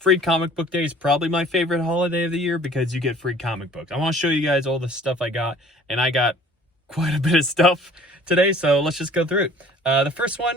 free comic book day is probably my favorite holiday of the year because you get free comic books. I want to show you guys all the stuff I got, and I got quite a bit of stuff today, so let's just go through it. The first one,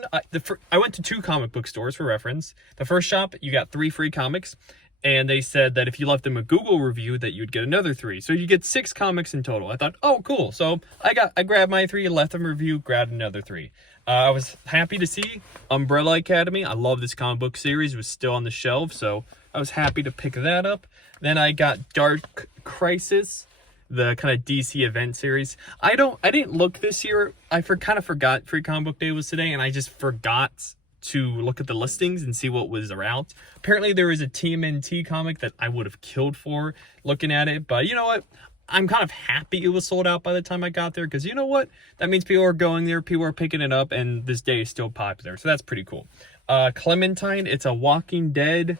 I went to 2 comic book stores for reference. The first shop, you got 3 free comics, and they said that if you left them a Google review that you'd get another 3. So you get 6 comics in total. I thought, oh, cool. So I grabbed my 3, left them a review, grabbed another 3. I was happy to see Umbrella Academy. I love this comic book series. It was still on the shelf, so I was happy to pick that up. Then I got Dark Crisis, the kind of DC event series. I didn't look this year. I kind of forgot Free Comic Book Day was today, and I just forgot to look at the listings and see what was around. Apparently there is a TMNT comic that I would have killed for looking at it, but you know what? I'm kind of happy it was sold out by the time I got there, because you know what? That means people are going there, people are picking it up, and this day is still popular, so that's pretty cool. Clementine, it's a Walking Dead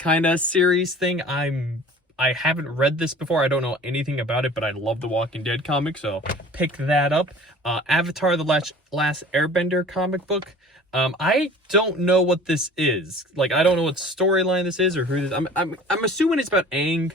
kind of series thing. I haven't read this before. I don't know anything about it, but I love the Walking Dead comic, so pick that up. Avatar: The Last Airbender comic book. I don't know what this is. Like, I don't know what storyline this is or who this. I'm assuming it's about Aang,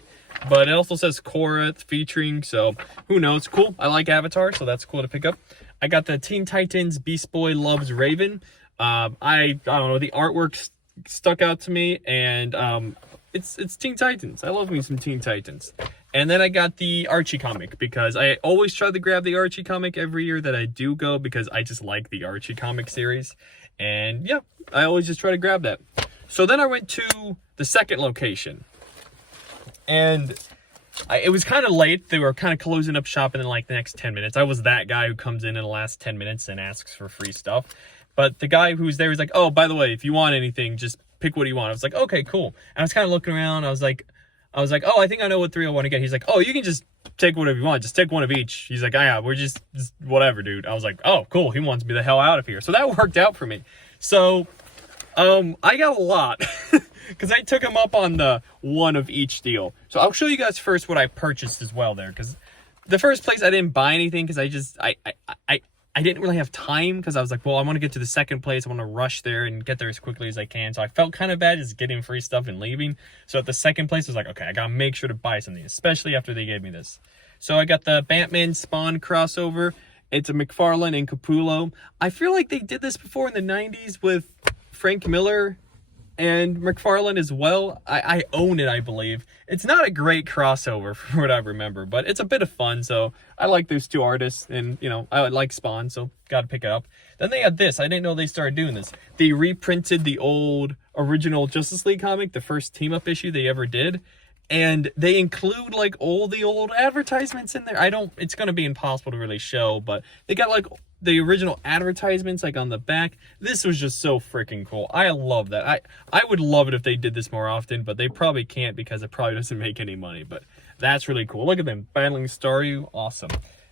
but it also says Korra featuring, so who knows? Cool. I like Avatar, so that's cool to pick up. I got the Teen Titans Beast Boy Loves Raven. I don't know, the artwork stuck out to me, and it's Teen Titans. I love me some Teen Titans. And then I got the Archie comic, because I always try to grab the Archie comic every year that I do go, because I just like the Archie comic series. And yeah, I always just try to grab that. So then I went to the second location, and it was kind of late. They were kind of closing up shop in like the next 10 minutes. I was that guy who comes in the last 10 minutes and asks for free stuff. But the guy who's there was like, oh, by the way, if you want anything, just pick what you want. I was like, okay, cool. And I was kind of looking around. I was like, oh, I think I know what 3 I want to get. He's like, oh, you can just take whatever you want. Just take one of each. He's like, yeah, we're just whatever, dude. I was like, oh, cool. He wants me the hell out of here. So that worked out for me. So, I got a lot because I took him up on the one of each deal. So I'll show you guys first what I purchased as well there, because the first place I didn't buy anything because I didn't really have time, because I was like, well, I want to get to the second place. I want to rush there and get there as quickly as I can. So I felt kind of bad just getting free stuff and leaving. So at the second place, I was like, okay, I got to make sure to buy something, especially after they gave me this. So I got the Batman Spawn crossover. It's a McFarlane and Capullo. I feel like they did this before in the 90s with Frank Miller and McFarlane as well. I own it, I believe. It's not a great crossover from what I remember, but it's a bit of fun. So I like those 2 artists, and you know, I like Spawn, so got to pick it up. Then they had this. I didn't know they started doing this. They reprinted the old original Justice League comic, the first team up issue they ever did. And they include like all the old advertisements in there. It's going to be impossible to really show, but they got like the original advertisements like on the back. This was just so freaking cool. I love that. I would love it if they did this more often, but they probably can't because it probably doesn't make any money. But that's really cool. Look at them battling Staryu. Awesome.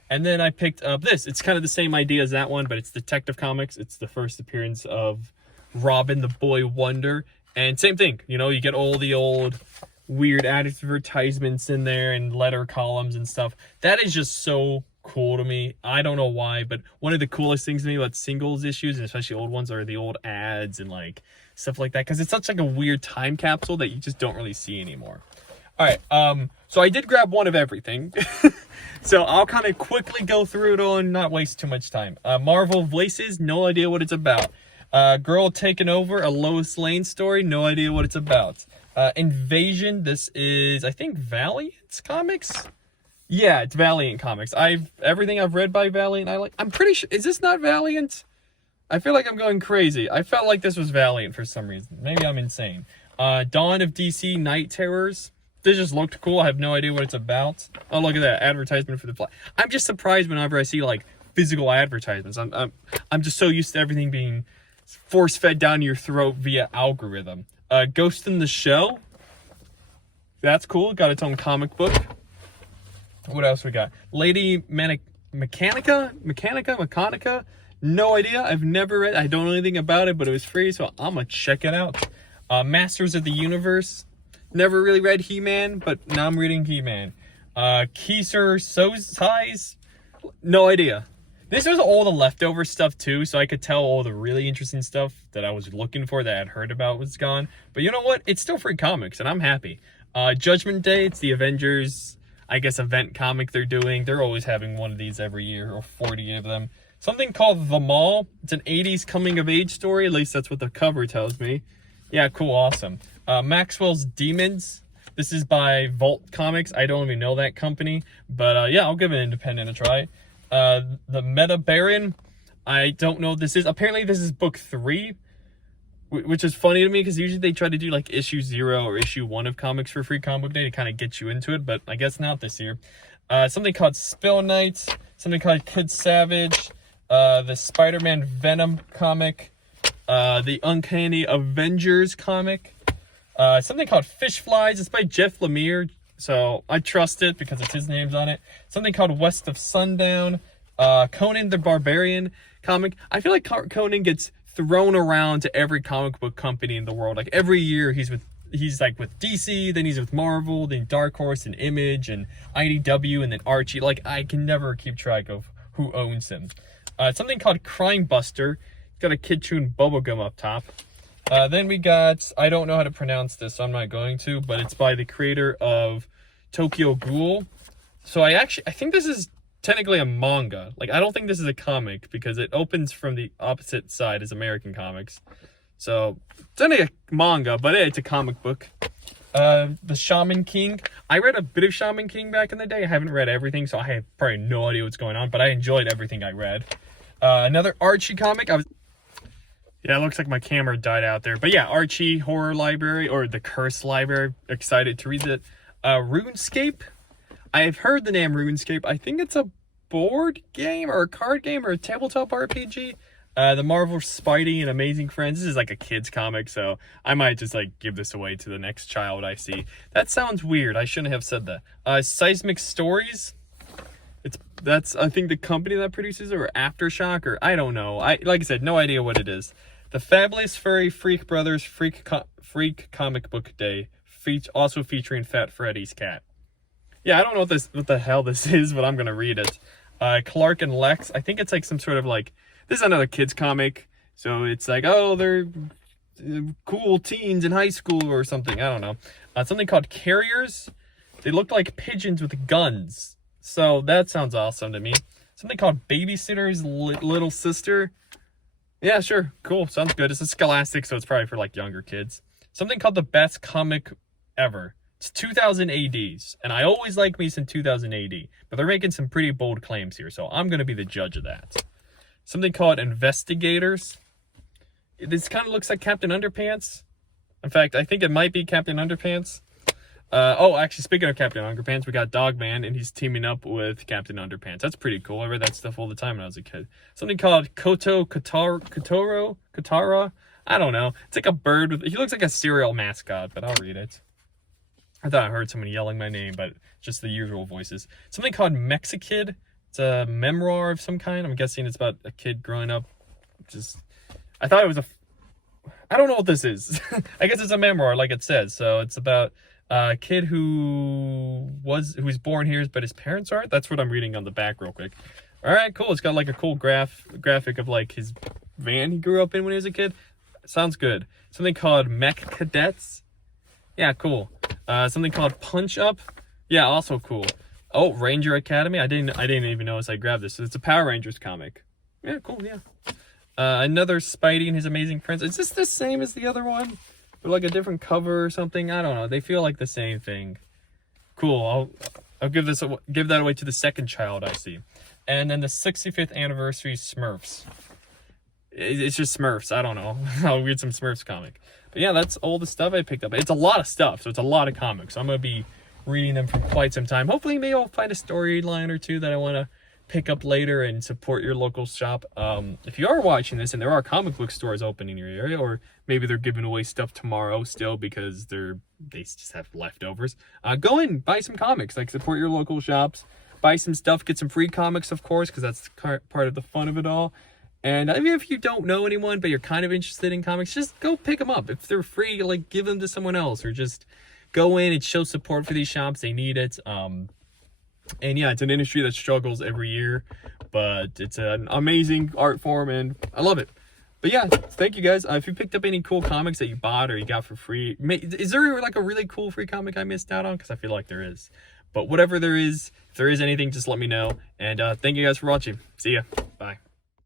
And then I picked up this. It's kind of the same idea as that one, but it's Detective Comics. It's the first appearance of Robin the Boy Wonder. And same thing, you know, you get all the old weird advertisements in there and letter columns and stuff. That is just so cool to me. I don't know why, but one of the coolest things to me about singles issues, and especially old ones, are the old ads and like stuff like that, because it's such like a weird time capsule that you just don't really see anymore. All right, so I did grab one of everything. So I'll kind of quickly go through it all and not waste too much time. Marvel Voices, no idea what it's about. Girl Taken Over, a Lois Lane story, no idea what it's about. Invasion, this is, I think, Valiant Comics? Yeah, it's Valiant Comics. Everything I've read by Valiant, I like. I'm pretty sure, is this not Valiant? I feel like I'm going crazy. I felt like this was Valiant for some reason. Maybe I'm insane. Dawn of DC Night Terrors. This just looked cool. I have no idea what it's about. Oh, look at that advertisement for the fly. I'm just surprised whenever I see like physical advertisements. I'm just so used to everything being force-fed down your throat via algorithm. Ghost in the Shell. That's cool. Got its own comic book. What else we got? Lady Mechanica? No idea. I've never read. I don't know anything about it, but it was free, so I'm gonna check it out. Masters of the Universe. Never really read He-Man, but now I'm reading He-Man. Keiser Size. No idea. This was all the leftover stuff too, so I could tell all the really interesting stuff that I was looking for that I'd heard about was gone. But you know what? It's still free comics, and I'm happy. Judgment Day, it's the Avengers, I guess, event comic they're doing. They're always having one of these every year, or 40 of them. Something called The Mall. It's an 80s coming-of-age story. At least that's what the cover tells me. Yeah, cool, awesome. Maxwell's Demons. This is by Vault Comics. I don't even know that company. But yeah, I'll give it independent a try. The Meta Baron. I don't know what this is. Apparently this is book 3. Which is funny to me because usually they try to do like issue 0 or issue 1 of comics for Free Comic Book Day to kind of get you into it. But I guess not this year. Something called Spill Knights. Something called Kid Savage. The Spider-Man Venom comic. The Uncanny Avengers comic. Something called Fish Flies. It's by Jeff Lemire, so I trust it because it's his name's on it. Something called West of Sundown. Conan the Barbarian comic. I feel like Conan gets thrown around to every comic book company in the world. Like every year he's like with DC, then he's with Marvel, then Dark Horse and Image and IDW, and then Archie. Like I can never keep track of who owns him. Something called Crime Buster. It's got a Kid chewing bubblegum up top. Then we got, I don't know how to pronounce this, so I'm not going to, but it's by the creator of Tokyo Ghoul. So I think this is technically a manga. Like, I don't think this is a comic because it opens from the opposite side as American comics. So, it's only a manga, but it's a comic book. The Shaman King. I read a bit of Shaman King back in the day. I haven't read everything, so I have probably no idea what's going on, but I enjoyed everything I read. Another Archie comic. Yeah, it looks like my camera died out there. But yeah, Archie Horror Library, or the Curse Library. Excited to read it. RuneScape. I've heard the name RuneScape. I think it's a board game or a card game or a tabletop RPG. The Marvel Spidey and Amazing Friends. This is like a kid's comic, so I might just like give this away to the next child I see. That sounds weird. I shouldn't have said that. Seismic Stories. That's I think the company that produces it, or Aftershock, or I don't know. Like I said, no idea what it is. The Fabulous Furry Freak Brothers Freak Comic Book Day, also featuring Fat Freddy's cat. Yeah, I don't know what the hell this is, but I'm gonna read it. Clark and Lex. I think it's like some sort of like, this is another kids comic, so it's like, oh, they're cool teens in high school or something. I don't know. Something called Carriers. They look like pigeons with guns, so that sounds awesome to me. Something called Babysitter's Little Sister. Yeah, sure. Cool. Sounds good. It's a Scholastic, so it's probably for like younger kids. Something called The Best Comic Ever. It's 2000 ADs, and I always like me some 2000 AD, but they're making some pretty bold claims here, so I'm going to be the judge of that. Something called Investigators. This kind of looks like Captain Underpants. In fact, I think it might be Captain Underpants. Actually, speaking of Captain Underpants, we got Dogman, and he's teaming up with Captain Underpants. That's pretty cool. I read that stuff all the time when I was a kid. Something called Katara. I don't know. It's like a bird. He looks like a cereal mascot, but I'll read it. I thought I heard someone yelling my name, but just the usual voices. Something called Mexikid. It's a memoir of some kind. I'm guessing it's about a kid growing up. I thought it was I don't know what this is. I guess it's a memoir, like it says. So it's about a kid who was born here, but his parents aren't. That's what I'm reading on the back real quick. All right, cool. It's got like a cool graphic of like his van he grew up in when he was a kid. Sounds good. Something called Mech Cadets. Yeah, cool. Something called Punch Up. Yeah, also cool. Oh, Ranger Academy. I didn't even notice I grabbed this. It's a Power Rangers comic. Yeah, cool. Yeah. Another Spidey and His Amazing Friends. Is this the same as the other one? Or like a different cover or something? I don't know. They feel like the same thing. Cool. I'll give that away to the second child I see. And then the 65th anniversary Smurfs. It's just Smurfs. I don't know. I'll read some Smurfs comic. But yeah, that's all the stuff I picked up. It's a lot of stuff, so it's a lot of comics. So I'm going to be reading them for quite some time. Hopefully, maybe I'll find a storyline or two that I want to pick up later and support your local shop. If you are watching this and there are comic book stores open in your area, or maybe they're giving away stuff tomorrow still because they just have leftovers, go in, buy some comics. Like, support your local shops. Buy some stuff, get some free comics, of course, because that's part of the fun of it all. And even if you don't know anyone, but you're kind of interested in comics, just go pick them up. If they're free, like, give them to someone else, or just go in and show support for these shops. They need it. And yeah, it's an industry that struggles every year, but it's an amazing art form and I love it. But yeah, thank you guys. If you picked up any cool comics that you bought or you got for free, is there like a really cool free comic I missed out on? Because I feel like there is. But whatever there is, if there is anything, just let me know. And thank you guys for watching. See ya.